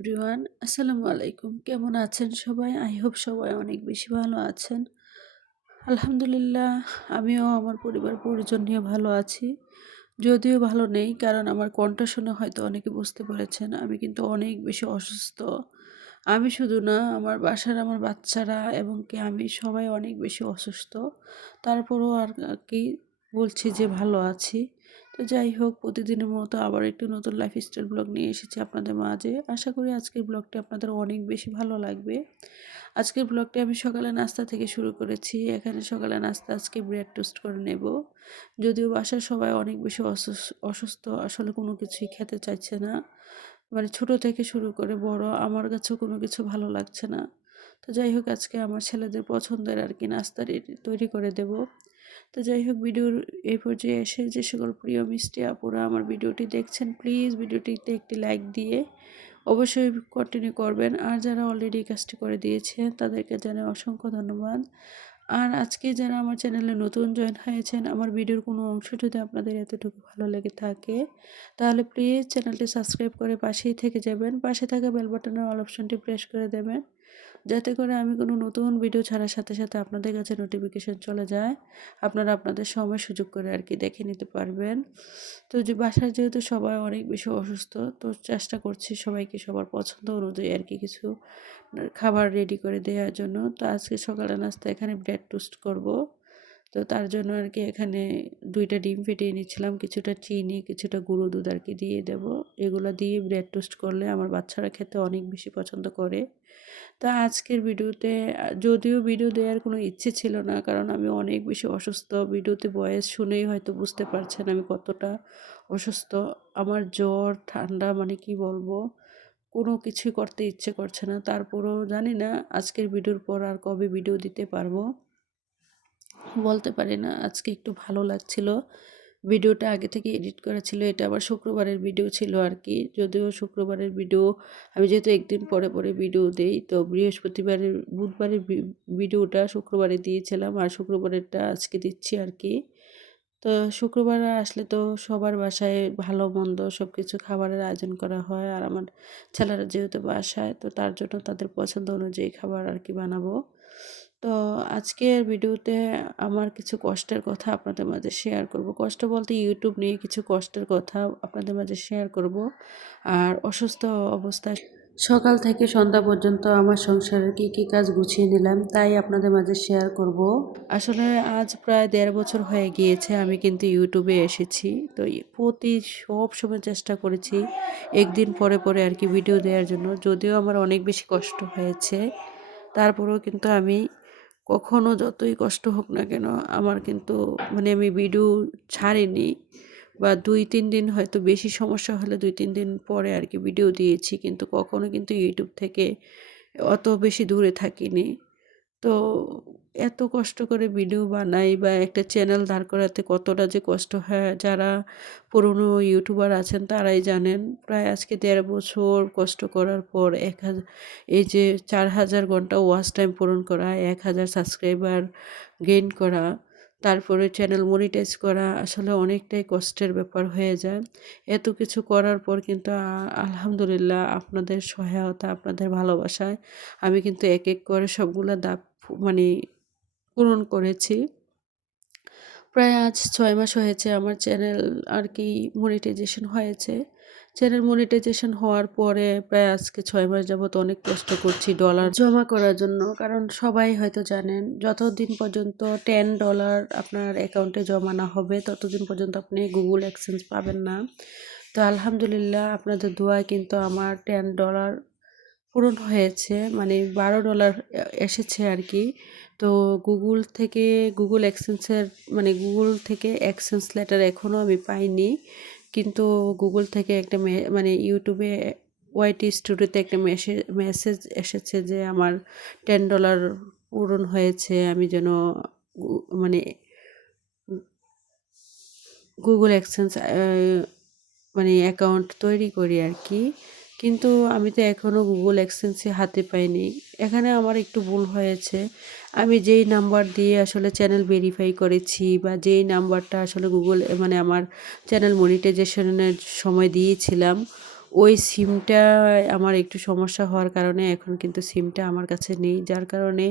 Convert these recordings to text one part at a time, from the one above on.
Everyone আসসালামু আলাইকুম কেমন আছেন সবাই? আই হোপ সবাই অনেক বেশি ভালো আছেন। আলহামদুলিল্লাহ, আমিও আমার পরিবার পরিজন নিয়ে ভালো আছি। যদিও ভালো নেই, কারণ আমার কণ্ঠ শুনে হয়তো অনেকে বুঝতে পেরেছেন, আমি কিন্তু অনেক বেশি অসুস্থ। আমি শুধু না, আমার বাসার আমার বাচ্চারা এবং কি আমি সবাই অনেক বেশি অসুস্থ। তারপরও আর কি বলছি যে ভালো আছি। তো যাই হোক, প্রতিদিনের মতো আবার একটু নতুন লাইফস্টাইল ব্লগ নিয়ে এসেছি আপনাদের মাঝে। আশা করি আজকের ব্লগটি আপনাদের অনেক বেশি ভালো লাগবে। আজকের ব্লগটি আমি সকালে নাস্তা থেকে শুরু করেছি। এখানে সকালে নাস্তা আজকে ব্রেড টোস্ট করে নেব। যদিও বাসার সবাই অনেক বেশি অসুস্থ, আসলে কোনো কিছুই খেতে চাইছে না। মানে ছোট থেকে শুরু করে বড়, আমার কাছেও কোনো কিছু ভালো লাগছে না। তো যাই হোক আজকে আমার ছেলেদের পছন্দের আর কি নাস্তা তৈরি করে দেব। তো যাই হোক ভিডিওর এই পর্যায়ে এসে যে সকল প্রিয় মিষ্টি আপুরা আমার ভিডিওটি দেখছেন প্লিজ ভিডিওটিতে একটি লাইক দিয়ে অবশ্যই কন্টিনিউ করবেন। আর যারা অলরেডি কাজটি করে দিয়েছেন, তাদেরকে জানাই অসংখ্য ধন্যবাদ। আর আজকে যারা আমার চ্যানেলে নতুন জয়েন হয়েছেন, আমার ভিডিওর কোনো অংশ যদি আপনাদের এতটুকু ভালো লেগে থাকে, তাহলে প্লিজ চ্যানেলটি সাবস্ক্রাইব করে পাশেই থেকে যাবেন। পাশে থাকা বেল বাটনের অল অপশনটি প্রেস করে দেবেন। যাতে করে আমি কোনো নতুন ভিডিও ছাড়ার সাথে সাথে আপনাদের কাছে নোটিফিকেশান চলে যায়। আপনারা আপনাদের সময় সুযোগ করে আর কি দেখে নিতে পারবেন। তো যে বাসার যেহেতু সবাই অনেক বেশি অসুস্থ, তো চেষ্টা করছি সবাইকে সবার পছন্দ অনুযায়ী আর কি কিছু খাবার রেডি করে দেওয়ার জন্য। তো আজকে সকালে নাস্তা এখানে ব্রেড টোস্ট করব। তো তার জন্য আর কি এখানে দুইটা ডিম ফেটিয়ে নিচ্ছিলাম, কিছুটা চিনি, কিছুটা গুঁড়ো দুধ আর কি দিয়ে দেব। এগুলো দিয়ে ব্রেড টোস্ট করলে আমার বাচ্চারা খেতে অনেক বেশি পছন্দ করে। তা আজকের ভিডিওতে যদিও ভিডিও দেওয়ার কোনো ইচ্ছে ছিল না, কারণ আমি অনেক বেশি অসুস্থ, ভিডিওতে বয়স শুনেই হয়তো বুঝতে পারছেন আমি কতটা অসুস্থ। আমার জ্বর, ঠান্ডা মানে কি বলব, কোনো কিছুই করতে ইচ্ছে করছে না। তারপরও জানি না আজকের ভিডিওর পর আর কবে ভিডিও দিতে পারব। বলতে পারি না, আজকে একটু ভালো লাগছিল। ভিডিওটা আগে থেকে এডিট করা ছিল, এটা আবার শুক্রবারের ভিডিও ছিল আর কি যদিও শুক্রবারের ভিডিও, আমি যেহেতু একদিন পরে পরে ভিডিও দেই, তো বৃহস্পতিবারের, বুধবারের ভিডিওটা শুক্রবারে দিয়েছিলাম আর শুক্রবারেরটা আজকে দিচ্ছি আর কি তো শুক্রবার আসলে তো সবার বাসায় ভালো মন্দ সব কিছু খাবারের আয়োজন করা হয় আর আমার ছেলেরা যেহেতু বাসায়, তো তার জন্য তাদের পছন্দ অনুযায়ী খাবার আর কি বানাবো। তো আজকের ভিডিওতে আমার কিছু কষ্টের কথা আপনাদের মাঝে শেয়ার করব। কষ্ট বলতে ইউটিউব নিয়ে কিছু কষ্টের কথা আপনাদের মাঝে শেয়ার করব। আর অসুস্থ অবস্থায় সকাল থেকে সন্ধ্যা পর্যন্ত আমার সংসারের কী কী কাজ গুছিয়ে নিলাম তাই আপনাদের মাঝে শেয়ার করব। আসলে আজ প্রায় দেড় বছর হয়ে গিয়েছে আমি কিন্তু ইউটিউবে এসেছি। তো প্রতি সব সময় চেষ্টা করেছি একদিন পরে পরে আর কি ভিডিও দেওয়ার জন্য। যদিও আমার অনেক বেশি কষ্ট হয়েছে, তারপরেও কিন্তু আমি কখনো যতই কষ্ট হোক না কেন, আমার কিন্তু মানে আমি ভিডিও ছাড়িনি বা দুই, তিন দিন হয়তো বেশি সমস্যা হলে দুই, তিন দিন পরে আর কি ভিডিও দিয়েছি, কিন্তু কখনো কিন্তু ইউটিউব থেকে অত বেশি দূরে থাকিনি। তো এত কষ্ট করে ভিডিও বানাই বা একটা চ্যানেল দাঁড় করাতে কতটা যে কষ্ট। হয়, যারা পুরনো ইউটিউবার আছেন তারাই জানেন, প্রায় আজকে দেড় বছর কষ্ট করার পর এক হাজার এই যে চার হাজার ঘণ্টা ওয়াচ টাইম পূরণ করা, এক হাজার সাবস্ক্রাইবার গেইন করা, তারপরে চ্যানেল মনিটাইজ করা, আসলে অনেকটাই কষ্টের ব্যাপার হয়ে যায়। এত কিছু করার পর কিন্তু আলহামদুলিল্লাহ আপনাদের সহায়তা, আপনাদের ভালোবাসায় আমি কিন্তু এক এক করে সবগুলো দাপ মানে পূরণ করেছি। প্রায় আজ ছয় মাস হয়েছে আমার চ্যানেল আর কি মনিটাইজেশন হয়েছে। চ্যানেল মনিটাইজেশন হওয়ার পরে প্রায় আজকে ছয় মাস যাবত অনেক কষ্ট করছি ডলার জমা করার জন্য। কারণ সবাই হয়তো জানেন, যতদিন পর্যন্ত টেন ডলার আপনার অ্যাকাউন্টে জমা না হবে, ততদিন পর্যন্ত আপনি গুগল এক্সচেঞ্জ পাবেন না। তো আলহামদুলিল্লাহ আপনাদের দোয়ায় কিন্তু আমার টেন ডলার পূরণ হয়েছে মানে বারো ডলার এসেছে আর কি তো গুগল থেকে, গুগল এক্সচেঞ্জের মানে গুগল থেকে এক্সচেঞ্জ লেটার এখনও আমি পাইনি। কিন্তু গুগল থেকে একটা মানে ইউটিউবে ওয়াইটি স্টুডিওতে একটা মেসেজ মেসেজ এসেছে যে আমার টেন ডলার পূরণ হয়েছে, আমি যেন মানে গুগল অ্যাক্সেন্স মানে অ্যাকাউন্ট তৈরি করি আর কি কিন্তু আমি তো এখনও গুগল এক্সচেঞ্জে হাতে পাইনি। এখানে আমার একটু ভুল হয়েছে। আমি যেই নাম্বার দিয়ে আসলে চ্যানেল ভেরিফাই করেছি বা যেই নাম্বারটা আসলে গুগল মানে আমার চ্যানেল মনিটাইজেশনের সময় দিয়েছিলাম ওই সিমটা আমার একটু সমস্যা হওয়ার কারণে এখন কিন্তু সিমটা আমার কাছে নেই। যার কারণে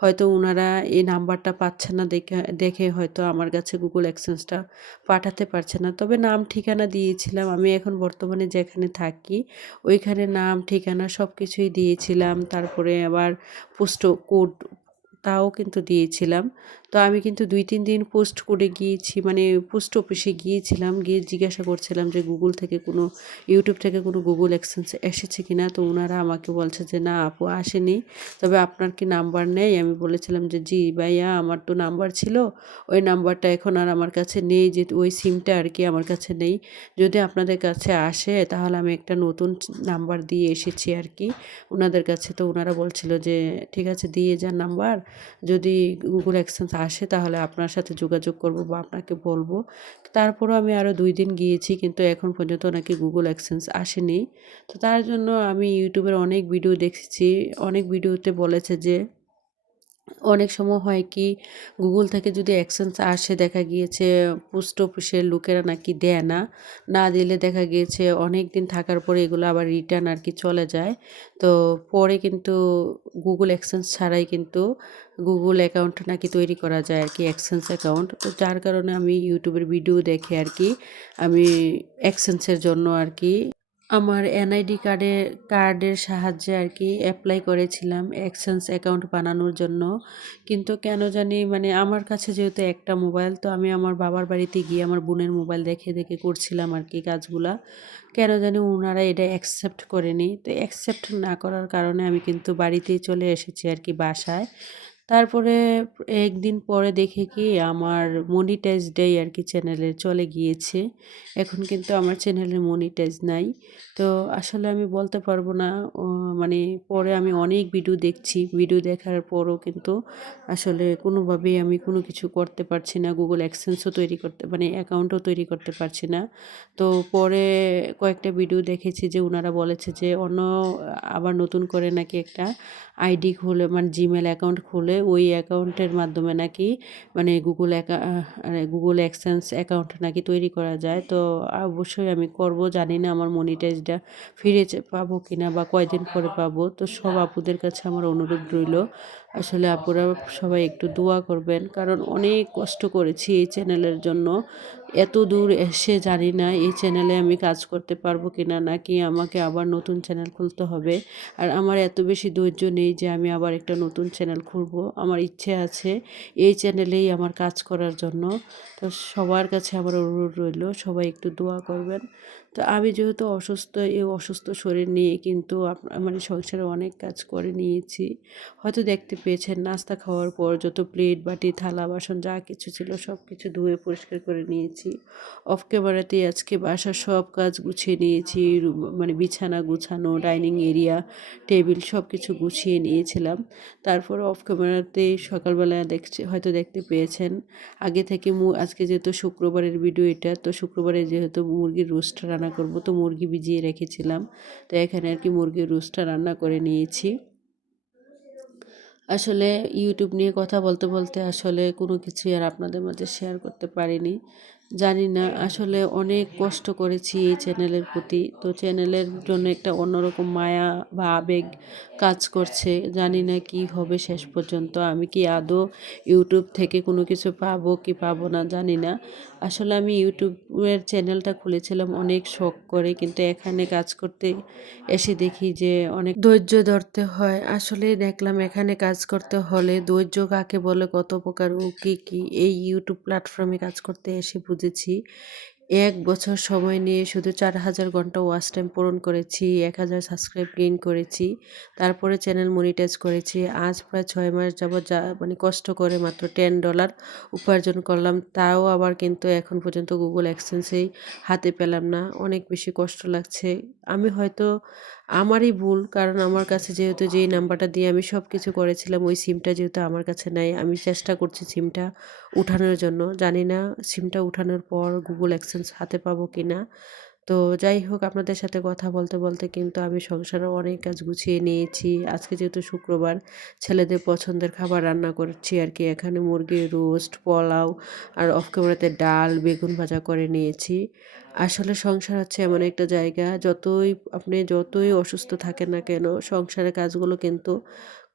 হয়তো ওনারা এই নাম্বারটা পাচ্ছে না দেখে দেখে হয়তো আমার কাছে গুগল অ্যাক্সেন্সটা পাঠাতে পারছে না। তবে নাম ঠিকানা দিয়েছিলাম। আমি এখন বর্তমানে যেখানে থাকি, ওইখানে নাম, ঠিকানা সব কিছুই দিয়েছিলাম। তারপরে আবার পোস্ট কোড, তাও কিন্তু দিয়েছিলাম। তো আমি কিন্তু দুই, তিন দিন পোস্ট করে গিয়েছি মানে পোস্ট অফিসে গিয়েছিলাম, গিয়ে জিজ্ঞাসা করছিলাম যে গুগল থেকে কোনো ইউটিউব থেকে কোনো গুগল এক্সচেঞ্জ এসেছে কি না তো ওনারা আমাকে বলছে যে না আপু আসেনি। তবে আপনার কি নাম্বার নেই? আমি বলেছিলাম যে জি ভাইয়া, আমার তো নাম্বার ছিল, ওই নাম্বারটা এখন আর আমার কাছে নেই, যে ওই সিমটা আর কি আমার কাছে নেই। যদি আপনাদের কাছে আসে, তাহলে আমি একটা নতুন নাম্বার দিয়ে এসেছি আর কি। ওনাদের কাছে তো ওনারা বলছিল যে, ঠিক আছে, দিয়ে যান নাম্বার যদি গুগল এক্সচেঞ্জ আসে, তাহলে আপনার সাথে যোগাযোগ করব বা আপনাকে বলব। তারপরও আমি আরও দুই দিন গিয়েছি, কিন্তু এখন পর্যন্ত নাকি গুগল এক্সচেঞ্জ আসেনি। তো তার জন্য আমি ইউটিউবের অনেক ভিডিও দেখেছি, অনেক ভিডিওতে বলেছে যে অনেক সময় হয় কি গুগল থেকে যদি অ্যাকসেন্স আসে, দেখা গিয়েছে পোস্ট অফিসের লোকেরা নাকি দেয় না না দিলে দেখা গিয়েছে অনেক দিন থাকার পরে এগুলো আবার রিটার্ন আর কি চলে যায়। তো পরে কিন্তু গুগল অ্যাকসেন্স ছাড়াই কিন্তু গুগল অ্যাকাউন্ট নাকি তৈরি করা যায় আর কি অ্যাকসেন্স অ্যাকাউন্ট তো যার কারণে আমি ইউটিউবের ভিডিও দেখে আর কি, আমি অ্যাকসেন্সের জন্য আর কি আমার এনআইডি কার্ডের কার্ডের সাহায্যে আর কি অ্যাপ্লাই করেছিলাম এক্সচেঞ্জ অ্যাকাউন্ট বানানোর জন্য। কিন্তু কেন জানি মানে আমার কাছে যেহেতু একটা মোবাইল তো আমি আমার বাবার বাড়িতে গিয়ে আমার বোনের মোবাইল দেখে দেখে করছিলাম আর কি কাজগুলা। কেন জানি ওনারা এটা অ্যাকসেপ্ট করেনি। তো অ্যাকসেপ্ট না করার কারণে আমি কিন্তু বাড়িতেই চলে এসেছি আর কি বাসায়। তারপরে একদিন পরে দেখে কি আমার মনিটাইজ ডে আর কি চ্যানেলে চলে গিয়েছে। এখন কিন্তু আমার চ্যানেলে মনিটাইজ নাই। তো আসলে আমি বলতে পারব না মানে পরে আমি অনেক ভিডিও দেখছি। ভিডিও দেখার পরও কিন্তু আসলে কোনোভাবেই আমি কোনো কিছু করতে পারছি না। গুগল অ্যাক্সেন্সও তৈরি করতে মানে অ্যাকাউন্টও তৈরি করতে পারছি না। তো পরে কয়েকটা ভিডিও দেখেছি যে ওনারা বলেছে যে অন্য আবার নতুন করে নাকি একটা আইডি খুলে মানে জিমেল অ্যাকাউন্ট খুলে ওই অ্যাকাউন্টের মাধ্যমে নাকি মানে গুগল অ্যাকা গুগল অ্যাক্সেন্স অ্যাকাউন্ট নাকি তৈরি করা যায়। তো অবশ্যই আমি করব, জানি না আমার মনিটাইজটা ফিরে পাবো কি না বা কয়দিন পরে পাবো। তো সব আপুদের কাছে আমার অনুরোধ রইল, আসলে আপুরা সবাই একটু দোয়া করবেন। কারণ অনেক কষ্ট করেছি এই চ্যানেলের জন্য। এত দূর এসে জানি না এই চ্যানেলে আমি কাজ করতে পারব কি না নাকি আমাকে আবার নতুন চ্যানেল খুলতে হবে। আর আমার এত বেশি ধৈর্য নেই যে আমি আবার একটা নতুন চ্যানেল খুলবো। আমার ইচ্ছে আছে এই চ্যানেলেই আমার কাজ করার জন্য। তো সবার কাছে আমার অনুরোধ রইল, সবাই একটু দোয়া করবেন। তো আমি যেহেতু অসুস্থ, এই অসুস্থ শরীর নিয়ে কিন্তু মানে সংসারে অনেক কাজ করে নিয়েছি। হয়তো দেখতে পেয়েছেন, নাস্তা খাওয়ার পর যত প্লেট বাটি, থালা, বাসন যা কিছু ছিল সব কিছু ধুয়ে পরিষ্কার করে নিয়েছি। অফ ক্যামেরাতেই আজকে বাসার সব কাজ গুছিয়ে নিয়েছি মানে বিছানা গুছানো ডাইনিং এরিয়া টেবিল সব কিছু গুছিয়ে নিয়েছিলাম। তারপর অফ ক্যামেরাতেই সকালবেলা দেখছে, হয়তো দেখতে পেয়েছেন। আগে থেকে মু, আজকে যেহেতু শুক্রবারের ভিডিও এটা, তো শুক্রবারে যেহেতু মুরগির রোস্ট রান্না করব, তো মুরগি ভিজিয়ে রেখেছিলাম। তো এখানে আর কি মুরগির রোস্টটা রান্না করে নিয়েছি। আসলে ইউটিউব নিয়ে কথা বলতে বলতে আসলে কোনো কিছুই আর আপনাদের মাঝে শেয়ার করতে পারিনি। জানি না, আসলে অনেক কষ্ট করেছি এই চ্যানেলের প্রতি। তো চ্যানেলের জন্য একটা অন্যরকম মায়া বা আবেগ কাজ করছে। জানি না কি হবে শেষ পর্যন্ত। আমি কি আদৌ ইউটিউব থেকে কোনো কিছু পাবো কি পাবো না জানি না। আসলে আমি ইউটিউবের চ্যানেলটা খুলেছিলাম, অনেক শখ করে। কিন্তু এখানে কাজ করতে এসে দেখি যে অনেক ধৈর্য ধরতে হয়। আসলে দেখলাম এখানে কাজ করতে হলে ধৈর্য কাকে বলে, কত প্রকার ও কী কী এই ইউটিউব প্ল্যাটফর্মে কাজ করতে এসে বুঝেছি এক বছর সময় নিয়ে শুধু চার হাজার ঘণ্টা ওয়াচ টাইম পূরণ করেছি, এক হাজার সাবস্ক্রাইব গেইন করেছি, তারপরে চ্যানেল মনিটাইজ করেছি। আজ প্রায় ছয় মাস যাবৎ যা মানে কষ্ট করে মাত্র টেন ডলার উপার্জন করলাম। তাও আবার কিন্তু এখন পর্যন্ত গুগল এক্সচেঞ্জেই হাতে পেলাম না। অনেক বেশি কষ্ট লাগছে। আমি হয়তো আমারই ভুল, কারণ আমার কাছে যেহেতু যেই নাম্বারটা দিয়ে আমি সব কিছু করেছিলাম, ওই সিমটা যেহেতু আমার কাছে নাই। আমি চেষ্টা করছি সিমটা উঠানোর জন্য। জানি না সিমটা উঠানোর পর গুগল অ্যাক্সেন্স হাতে পাবো কি না তো যাই হোক, আপনাদের সাথে কথা বলতে বলতে কিন্তু আমি সংসারে অনেক কাজ গুছিয়ে নিয়েছি। আজকে যেহেতু শুক্রবার, ছেলেদের পছন্দের খাবার রান্না করছি আর কি। এখানে মুরগির রোস্ট, পোলাও আর অফ ক্যামেরাতে ডাল, বেগুন ভাজা করে নিয়েছি। আসলে সংসার হচ্ছে এমন একটা জায়গা, যতই আপনি যতই অসুস্থ থাকেন না কেন, সংসারের কাজগুলো কিন্তু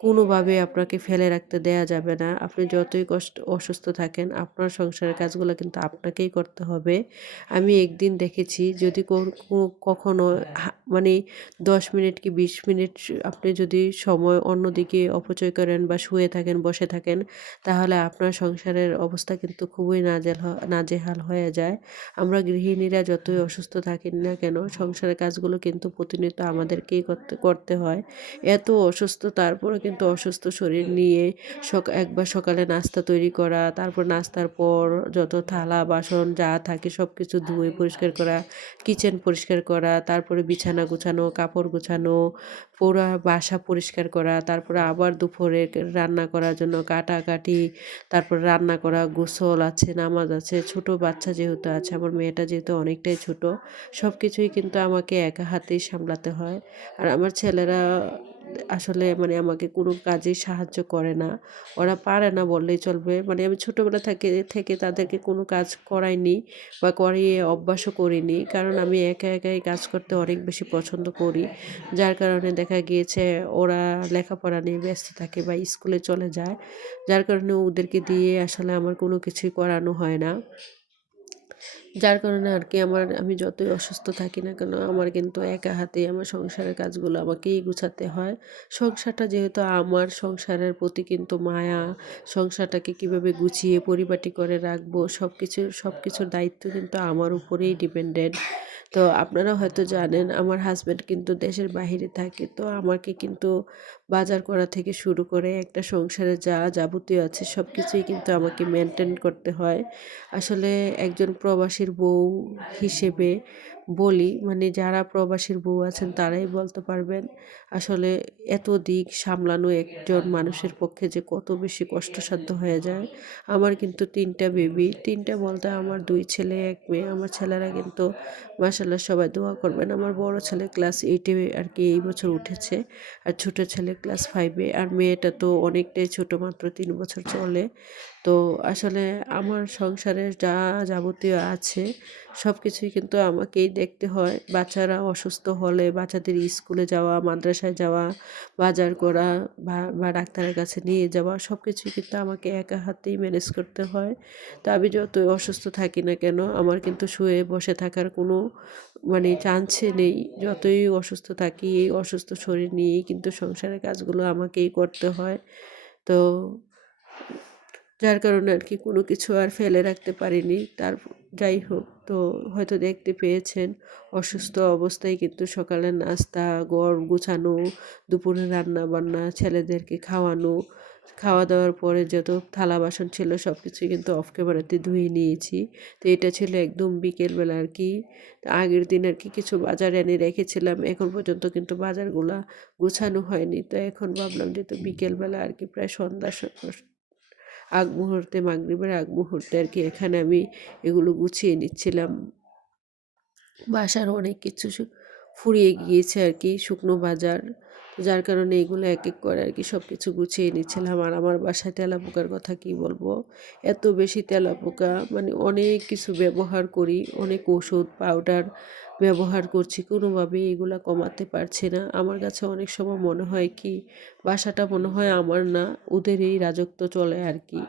কোনোভাবে আপনাকে ফেলে রাখতে দেয়া যাবে না। আপনি যতই কষ্ট, অসুস্থ থাকেন, আপনার সংসারের কাজগুলো কিন্তু আপনাকেই করতে হবে। আমি একদিন দেখেছি, যদি কখনো মানে দশ মিনিট কি বিশ মিনিট আপনি যদি সময় অন্যদিকে অপচয় করেন বা শুয়ে থাকেন, বসে থাকেন, তাহলে আপনার সংসারের অবস্থা কিন্তু খুবই নাজেল নাজেহাল হয়ে যায়। আমরা গৃহিণীরা যতই অসুস্থ থাকি না কেন, সংসারের কাজগুলো কিন্তু প্রতিনিয়ত আমাদেরকেই করতে করতে হয়। এত অসুস্থ তারপরে কিন্তু অসুস্থ শরীর নিয়ে একবার সকালে নাস্তা তৈরি করা, তারপর নাস্তার পর যত থালা, বাসন যা থাকে সব কিছু ধুয়ে পরিষ্কার করা কিচেন পরিষ্কার করা, তারপরে বিছানা গুছানো, কাপড় গুছানো, পুরা বাসা পরিষ্কার করা, তারপরে আবার দুপুরে রান্না করার জন্য কাটাকাটি, তারপর রান্না করা, গোসল আছে, নামাজ আছে, ছোট বাচ্চা যেহেতু আছে, আমার মেয়েটা যেহেতু অনেকটাই ছোট সব কিছুই কিন্তু আমাকে একা হাতেই সামলাতে হয়। আর আমার ছেলেরা আসলে মানে আমাকে কোনো কাজেই সাহায্য করে না। ওরা পারে না বললেই চলবে। মানে আমি ছোটোবেলা থেকে থেকে তাদেরকে কোনো কাজ করাইনি বা করিয়ে অভ্যাসও করিনি। কারণ আমি একা একাই কাজ করতে অনেক বেশি পছন্দ করি। যার কারণে দেখা গিয়েছে ওরা লেখাপড়া নিয়ে ব্যস্ত থাকে বা স্কুলে চলে যায়। যার কারণে ওদেরকে দিয়ে আসলে আমার কোনো কিছুই করানো হয় না। যার কারণে আর কি আমার, আমি যতই অসুস্থ থাকি না কেন, আমার কিন্তু একা হাতেই আমার সংসারের কাজগুলো আমাকেই গুছাতে হয়। সংসারটা যেহেতু আমার, সংসারের প্রতি কিন্তু মায়া, সংসারটাকে কীভাবে গুছিয়ে, পরিপাটি করে রাখব সব কিছু সব কিছুর দায়িত্ব কিন্তু আমার উপরেই ডিপেন্ডেন্ট তো আপনারা হয়তো জানেন, আমার হাজব্যান্ড কিন্তু দেশের বাহিরে থাকে। তো আমাকে কিন্তু বাজার করা থেকে শুরু করে একটা সংসারে যা যাবতীয় আছে সব কিছুই কিন্তু আমাকে মেনটেন করতে হয়। আসলে একজন প্রবাসীর বউ হিসেবে বলি মানে যারা প্রবাসীর বউ আছেন তারাই বলতে পারবেন, আসলে এত দিক সামলানো একজন মানুষের পক্ষে যে কত বেশি কষ্টসাধ্য হয়ে যায়। আমার কিন্তু তিনটা বেবি তিনটা বলতে আমার দুই ছেলে, এক মেয়ে, আমার ছেলেরা কিন্তু মাসাল্লাহ সবাই দোয়া করবেন। আমার বড় ছেলে ক্লাস এইটে আর কি এই বছর উঠেছে আর ছোটো ছেলে ক্লাস ফাইভে আর মেয়েটা তো অনেকটাই ছোটো, মাত্র তিন বছর চলে। তো আসলে আমার সংসারে যা যাবতীয় আছে সব কিছুই কিন্তু আমাকেই দেখতে হয়। বাচ্চারা অসুস্থ হলে বাচ্চাদের স্কুলে যাওয়া, মাদ্রাসায় যাওয়া, বাজার করা বা ডাক্তারের কাছে নিয়ে যাওয়া সব কিছুই কিন্তু আমাকে একা হাতেই ম্যানেজ করতে হয়। তা আমি যতই অসুস্থ থাকি না কেন, আমার কিন্তু শুয়ে বসে থাকার কোনো মানে চান্সে নেই। যতই অসুস্থ থাকি, এই অসুস্থ শরীর নিয়েই কিন্তু সংসারের কাজগুলো আমাকেই করতে হয়। তো যার কারণে আর কি কোনো কিছু আর ফেলে রাখতে পারিনি। তার যাই হোক, তো হয়তো দেখতে পেয়েছেন। অসুস্থ অবস্থায় কিন্তু সকালের নাস্তা গড় গুছানো, দুপুরে রান্না বান্না ছেলেদেরকে খাওয়ানো খাওয়া দাওয়ার পরে যত থালা বাসন ছিল সব কিছুই কিন্তু অফ ক্যামেরাতে ধুয়ে নিয়েছি। তো এটা ছিল একদম বিকেলবেলা আর কি আগের দিন আর কি কিছু বাজার এনে রেখেছিলাম। এখন পর্যন্ত কিন্তু বাজারগুলা গুছানো হয়নি। তো এখন ভাবলাম যে তো বিকেলবেলা আর কি প্রায় সন্ধ্যা আগ মুহূর্তে, মাগরিবের আগ মুহূর্তে আর কি এখানে আমি এগুলো গুছিয়ে নিচ্ছিলাম। বাসার অনেক কিছু ফুরিয়ে গিয়েছে আর কি, শুকনো বাজার যার কারণে এগুলো এক এক করে আর কি সব কিছু গুছিয়ে নিচ্ছিলাম। আর আমার বাসায় তেলা পোকার কথা কি বলব? এত বেশি তেলা পোকা মানে অনেক কিছু ব্যবহার করি, অনেক ওষুধ পাউডার ব্যবহার করছি, কোনোভাবেই এগুলো কমাতে পারছি না। আমার কাছে অনেক সময় মনে হয় কি, বাসাটা মনে হয় আমার না, ওদের এই রাজত্ব চলে আর কি।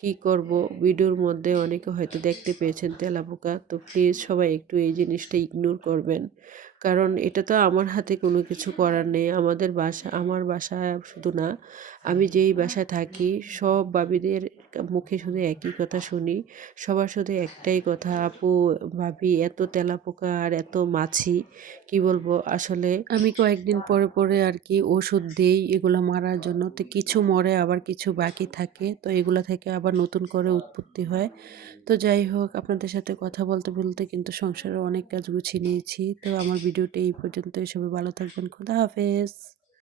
কি করব? ভিডিওর মধ্যে অনেকে হয়তো দেখতে পেয়েছেন তেলাপোকা, তো প্লিজ সবাই একটু এই জিনিসটা ইগনোর করবেন। কারণ এটা তো আমার হাতে কোনো কিছু করার নেই। আমাদের বাসা, আমার বাসা শুধু না, আমি যেই বাসায় থাকি, সব বাবিদের মুখে শুধু একই কথা শুনি। সবার শুধু একটাই কথা, আপু, ভাবি এত তেলাপোকা আর এত মাছি, কি বলব? আসলে আমি কয়েকদিন পরে পরে আর কি ওষুধ দেই এগুলো মারার জন্য। তো কিছু মরে, আবার কিছু বাকি থাকে। তো এগুলো থেকে আবার নতুন করে উৎপত্তি হয়। তো যাই হোক, আপনাদের সাথে কথা বলতে বলতে কিন্তু সংসারে অনেক কাজ গুছিয়ে নিয়েছি। তো আমার ভিডিওটা এই পর্যন্তই। সবাই ভালো থাকবেন। খুদা হাফেজ।